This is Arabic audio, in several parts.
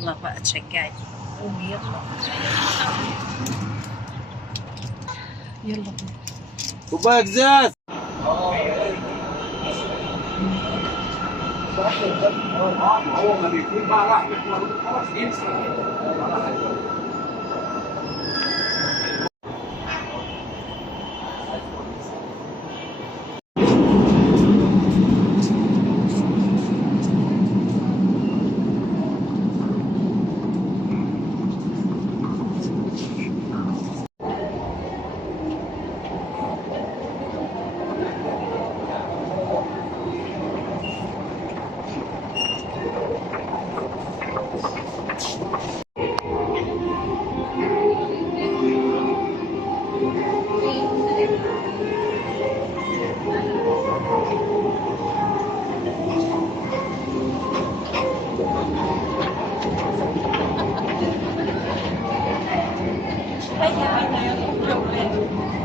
يلا بقى تشجعي. قومي يلا. يلا بينا. كوبايه ازاز. هو ما بيكون بقى راح خلاص ينسى.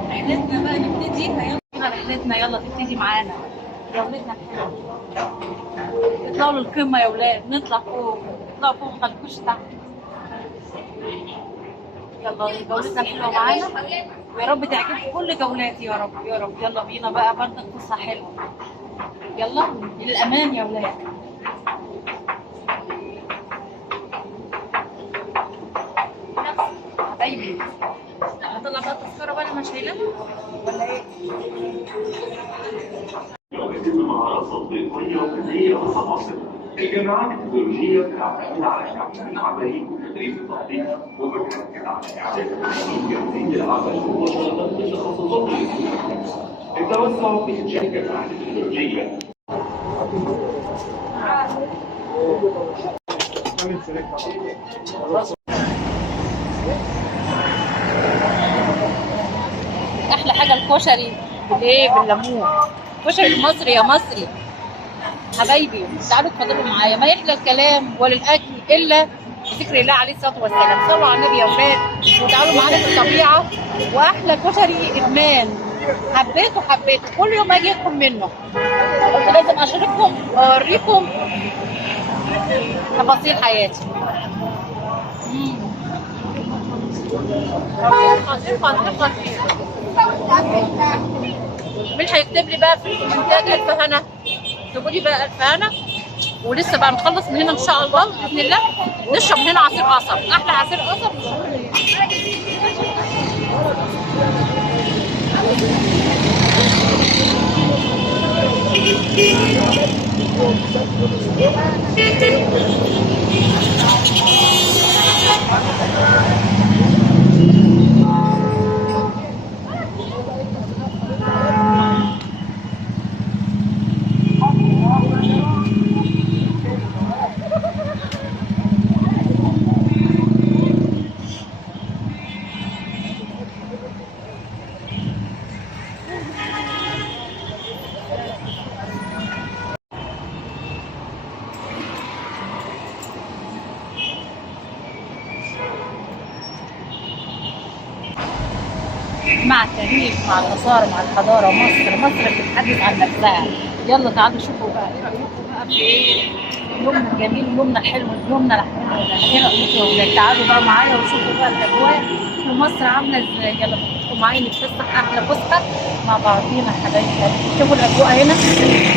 رحلتنا بقى نبتدي. يلا رحلتنا، يلا تبتدي معانا. جولتنا الحلوه. اطلعوا للقمه يا ولاد، نطلع فوق. اطلعوا فوق، ما خليكوش تحت. يلا جولتنا الحلوه معانا، ويا رب تعجبكم كل جولاتي يا رب يا رب. يلا بينا بقى، برضه قصه حلوه. يلا للامام يا ولاد. حبايبي هطلع بقى التذكره بقى، انا مش شايلاها ولا ايه؟ يتم مهارات تطبيقية وفنية متواصلة. الجامعات التكنولوجية تعتمد على التعليم العملي والتدريب التطبيقي، وبتركز على إعادة تأهيل جميع العمل مباشرة للتخصصات الإلكترونية. التوسع في إنشاء الجامعات التكنولوجية. احلى حاجه الكشري بالايه، بالليمون. كشري المصري يا مصري حبايبي. تعالوا اتفضلوا معايا. ما يحلى الكلام ولا الاكل الا بذكر الله عليه الصلاه والسلام. صلوا على النبي يا اولاد، وتعالوا معانا في الطبيعه. واحلى كشري ادمان. حبيته كل يوم اجي اكل منه. قلت لازم اشارككم واوريكم تفاصيل حياتي. خطير. مين هيكتب لي بقى في الكومنتات الف هنا؟ اكتبوا لي بقى الف هنا. ولسه بقى نخلص من هنا ان شاء الله باذن الله، نشرب هنا عصير قصب. احلى عصير قصب. مع التاريخ، مع الآثار، مع الحضارة. مصر بتتحدث عن نفسها. يلا تعالوا شوفوا بقى، ايه رأيكم بقى في يومنا الجميل، يومنا الحلو، يومنا الحلو. ايه رأيكم يا ولاد؟ تعالوا بقى معايا وشوفوا بقى الأجواء في مصر عاملة ازاي. يلا بتفقوا معايا نتفسح أحلى فسحة مع بعضينا حبايبي. شوفوا الأجواء هنا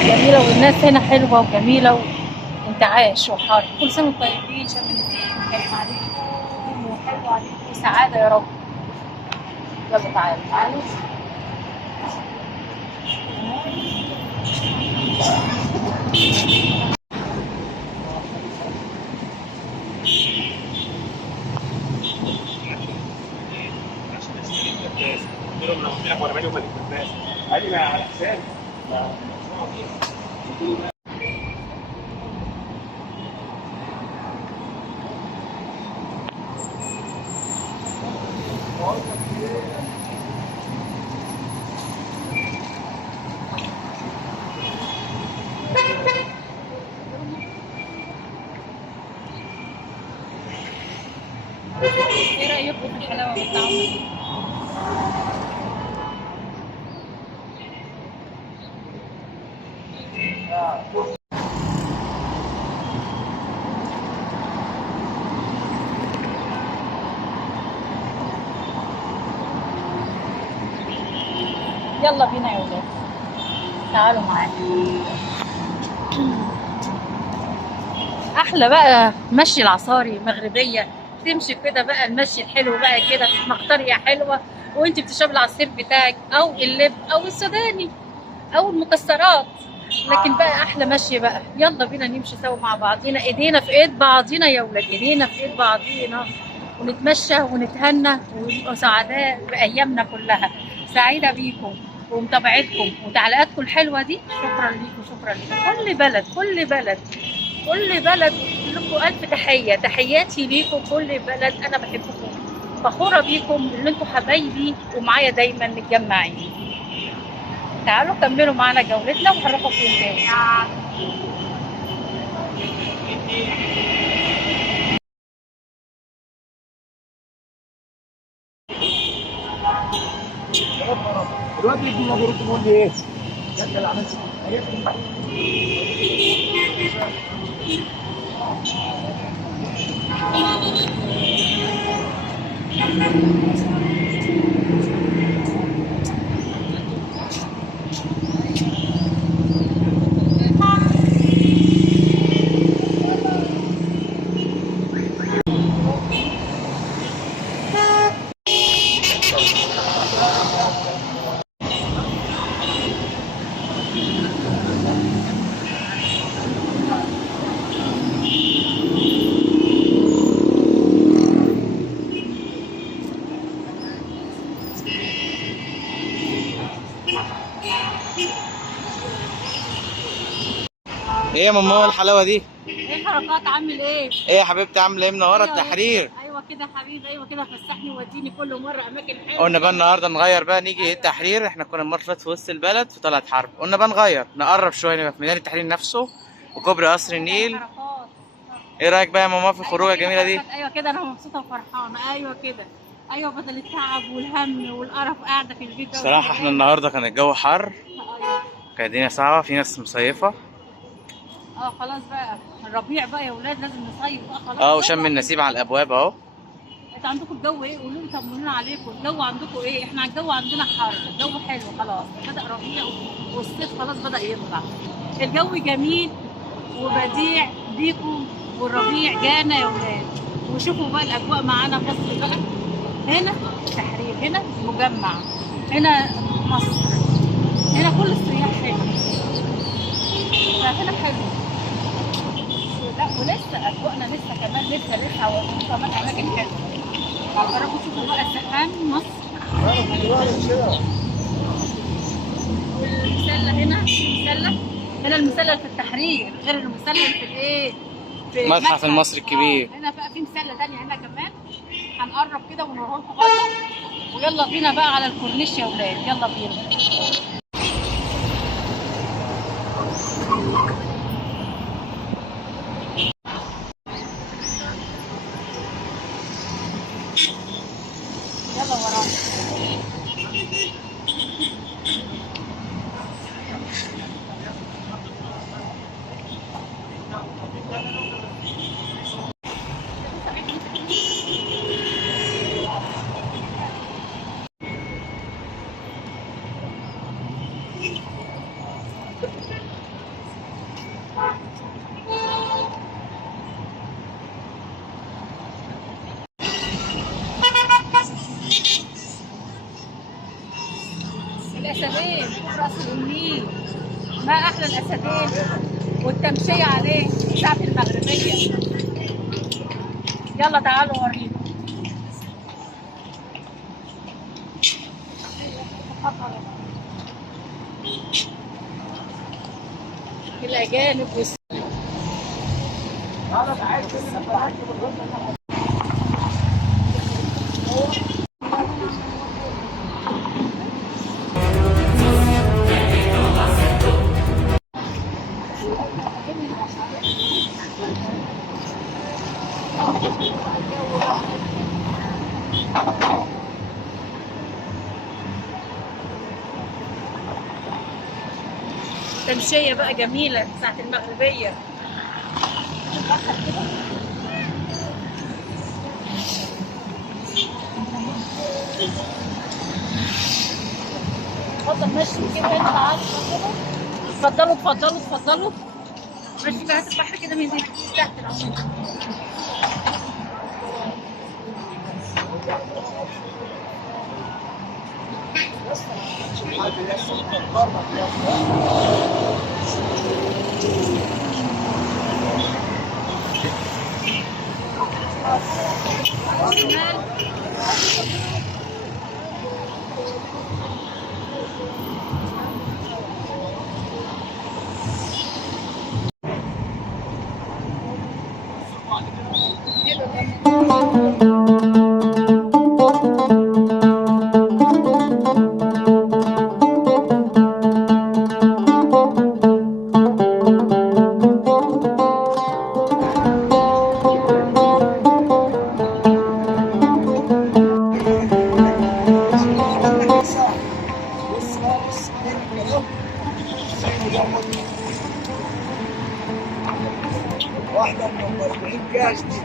جميلة، والناس هنا حلوة وجميلة وانتعاش وحر. كل سنة وانتم طيبين، شم النسيم كريم عليكم وحلو عليكم وسعادة يا رب. يلا تعالوا. ايه رأيكم في الحلاوة والطعم دي؟ يلا بينا يا ولاد، تعالوا معايا. احلى بقى مشي العصاري مغربيه، تمشي كده بقى المشي الحلو بقى كده، تسمع قريه حلوه وانت بتشرب العصير بتاعك او اللب او السوداني او المكسرات. لكن بقى احلى مشي بقى، يلا بينا نمشي سوا مع بعضينا، ايدينا في ايد بعضينا يا ولاد، ايدينا في ايد بعضينا، ونتمشى ونتهنى ونبقى سعداء بايامنا كلها. سعيده بيكم ومتابعتكم وتعليقاتكم الحلوه دي، شكرا ليكم شكرا ليكم. كل بلد كل بلد كل بلد لكم الف تحيه، تحياتي ليكم كل بلد، انا بحبكم، فخوره بيكم ان انتم حبايبي ومعايا دايما متجمعين. تعالوا كملوا معانا جولتنا وهنروحوا فين تاني. دلوقتي كنا بنرد نقول لي ايه؟ انت اللي عملت ايه يا ماما الحلاوه دي؟ ايه الحركات، عامل ايه؟ ايه يا حبيبتي عامله ايه؟ منوره التحرير. ايوه كده يا حبيبي، ايوه كده، فسحني ووديني كل مره اماكن حلوه. قلنا بقى النهارده نغير بقى، نيجي ايه التحرير. احنا كنا المره اللي فاتت في وسط البلد في طلعت حرب، قلنا بقى نغير نقرب شويه، نبقى في ميدان التحرير نفسه وكوبري قصر النيل. ايه رايك بقى يا ماما في الخروجه الجميله دي؟ ايوه كده، انا مبسوطه وفرحانه، ايوه كده، ايوه، بدل التعب والهم والقرف قاعده في البيت ده. بصراحه احنا النهارده كان الجو حر، ايوه. كانت الدنيا صعبه، في ناس مصيفه. خلاص بقى الربيع بقى يا ولاد، لازم نصيف بقى خلاص. وشم النسيم على الابواب اهو. انتوا عندكم الجو ايه؟ قولوا لي، طمنونا عليكم، الجو عندكم ايه؟ احنا الجو عندنا حر، الجو حلو خلاص، بدأ ربيع والصيف خلاص بدأ يطلع، الجو جميل وبديع بيكم، والربيع جانا يا ولاد. وشوفوا بقى الاجواء معانا مصر بقى، هنا تحرير، هنا مجمع، هنا مصر، هنا كل السياح هنا حلو. لا ولسه اجواءنا لسه كمان، لسه كمان اماكن حلوه. جربوا تشوفوا بقى الزحام مصر. والمسله هنا، هنا المسله في التحرير غير المسله في الايه؟ في المتحف المصري الكبير. هنا بقى في مسله ثانيه هنا كمان، هنقرب كده ونوريها لكم برضه. ويلا بينا بقى على الكورنيش يا ولاد، يلا بينا. يلا ورانا. الاسدين فوق راس النيل، ما احلى الاسدين والتمشيه عليه ساعه المغربيه. يلا تعالوا اوريكم. الاجانب تمشية بقى جميلة ساعة المغربية. اتفضل ماشي كده هنا تعالوا اتفضلوا اتفضلوا اتفضلوا. ماشي بقى هات البحر كده من هنا تحت العشان. واحدة من 40 كاش دي.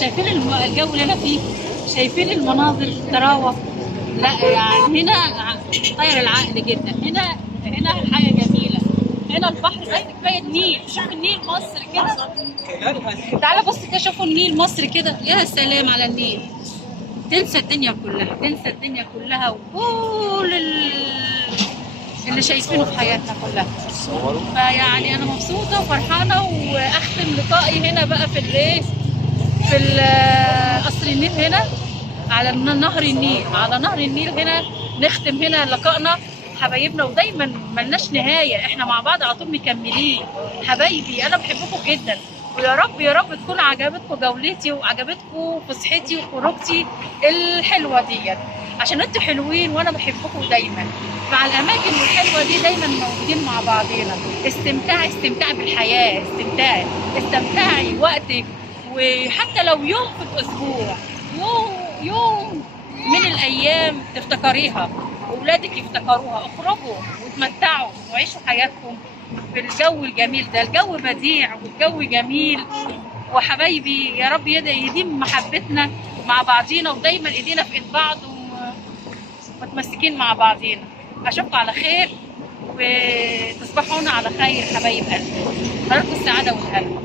شايفين الجو اللي انا فيه؟ شايفين المناظر التراوة؟ لا يعني هنا طير العقل جدا. هنا الحياة جميلة. هنا البحر زي كفاية النيل. شوف النيل مصر كده. تعالى بص كده شوفوا النيل مصر كده. يا سلام على النيل. تنسى الدنيا كلها، تنسى الدنيا كلها وكل اللي شايفينه في حياتنا كلها. فيعني انا مبسوطه وفرحانه. واختم لقائي هنا بقى في قصر النيل هنا على نهر النيل. على نهر النيل هنا نختم هنا لقائنا حبايبنا. ودايما ملناش نهايه، احنا مع بعض على طول مكملين. حبايبي انا بحبكم جدا. ويا رب يا رب تكون عجبتكم جولتي وعجبتكم فسحتي وخروجتي الحلوه ديت، عشان انتوا حلوين وانا بحبكم دايما. مع الاماكن الحلوه دي دايما موجودين مع بعضينا. استمتعي بالحياه، استمتعي وقتك. وحتى لو يوم في الاسبوع، يوم من الايام تفتكريها واولادك يفتكروها، اخرجوا وتمتعوا وعيشوا حياتكم في الجو الجميل ده. الجو بديع والجو جميل. وحبايبي يا رب يديم محبتنا مع بعضينا، ودايما ايدينا في ايد بعض ومتمسكين مع بعضينا. اشوفكم على خير وتصبحونا على خير حبايب قلبي. باركوا السعاده والهنا.